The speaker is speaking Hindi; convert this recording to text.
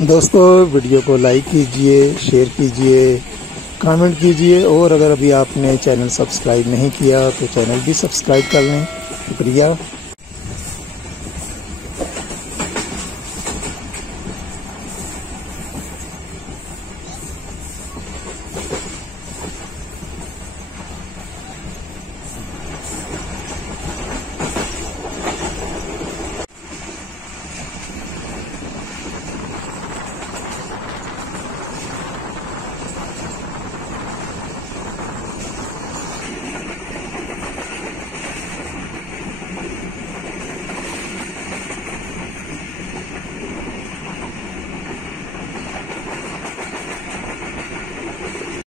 दोस्तों वीडियो को लाइक कीजिए, शेयर कीजिए, कमेंट कीजिए और अगर अभी आपने चैनल सब्सक्राइब नहीं किया तो चैनल भी सब्सक्राइब कर लें। शुक्रिया।